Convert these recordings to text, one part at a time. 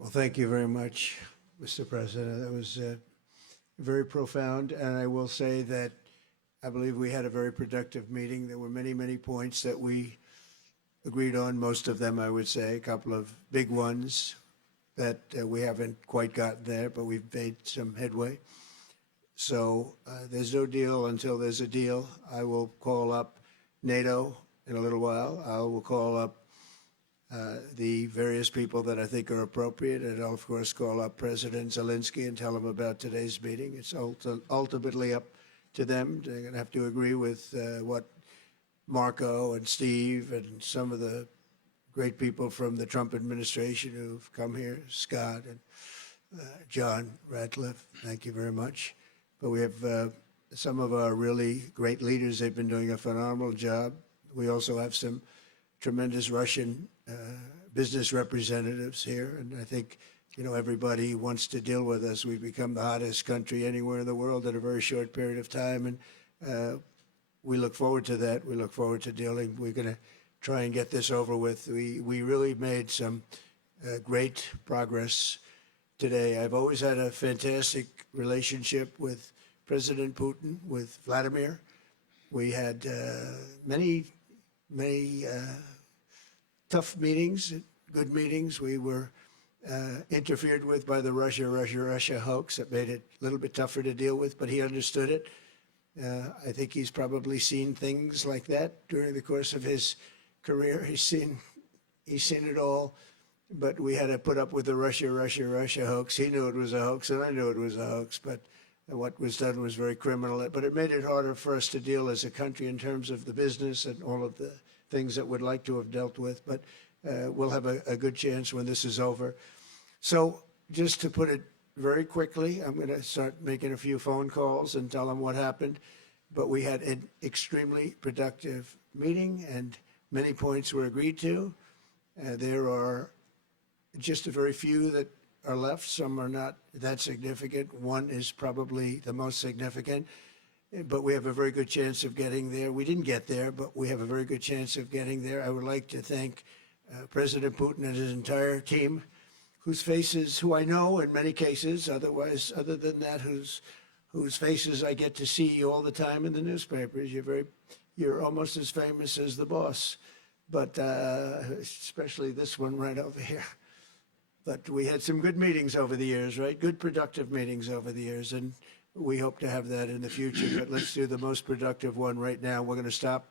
Well, thank you very much, Mr. President. That was very profound. And I will say that I believe we had a very productive meeting. There were many, many points that we agreed on, most of them, I would say, a couple of big ones that we haven't quite gotten there, but we've made some headway. So there's no deal until there's a deal. I will call up NATO in a little while. I will call up the various people that I think are appropriate, and I'll, of course, call up President Zelensky and tell him about today's meeting. It's ultimately up to them. They're going to have to agree with what Marco and Steve and some of the great people from the Trump administration who've come here, Scott and John Ratcliffe, thank you very much. But we have some of our really great leaders. They've been doing a phenomenal job. We also have some tremendous Russian business representatives here, and I think everybody wants to deal with us. We've become the hottest country anywhere in the world in a very short period of time, and we look forward to that. We look forward to dealing. We're going to try and get this over with. We really made some great progress today. I've always had a fantastic relationship with President Putin, with Vladimir. We had many tough meetings, good meetings. We were interfered with by the Russia hoax. That made it a little bit tougher to deal with, but he understood it. I think he's probably seen things like that during the course of his career. He's seen it all, but we had to put up with the Russia hoax. He knew it was a hoax, and I knew it was a hoax, but what was done was very criminal. But it made it harder for us to deal as a country in terms of the business and all of the things that we'd like to have dealt with. But we'll have a good chance when this is over. So just to put it very quickly, I'm going to start making a few phone calls and tell them what happened. But we had an extremely productive meeting, and many points were agreed to. There are just a very few that are left. Some are not that significant. One is probably the most significant, but we have a very good chance of getting there. We didn't get there, but we have a very good chance of getting there. I would like to thank President Putin and his entire team, whose faces, who I know in many cases, other than that, whose faces I get to see all the time in the newspapers. You're almost as famous as the boss, but especially this one right over here. But we had some good meetings over the years, right? Good, productive meetings over the years, and we hope to have that in the future. But let's do the most productive one right now. We're going to stop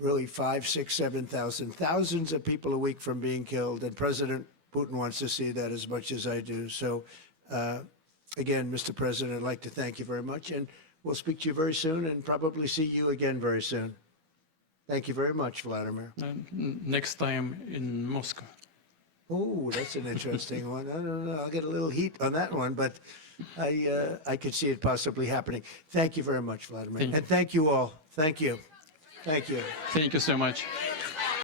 really 5, 6, 7,000, thousands of people a week from being killed, and President Putin wants to see that as much as I do. So, again, Mr. President, I'd like to thank you very much, and we'll speak to you very soon and probably see you again very soon. Thank you very much, Vladimir. Next time in Moscow. Oh, that's an interesting one. I don't know. I'll get a little heat on that one, but I could see it possibly happening. Thank you very much, Vladimir. And thank you all. Thank you. Thank you. Thank you so much.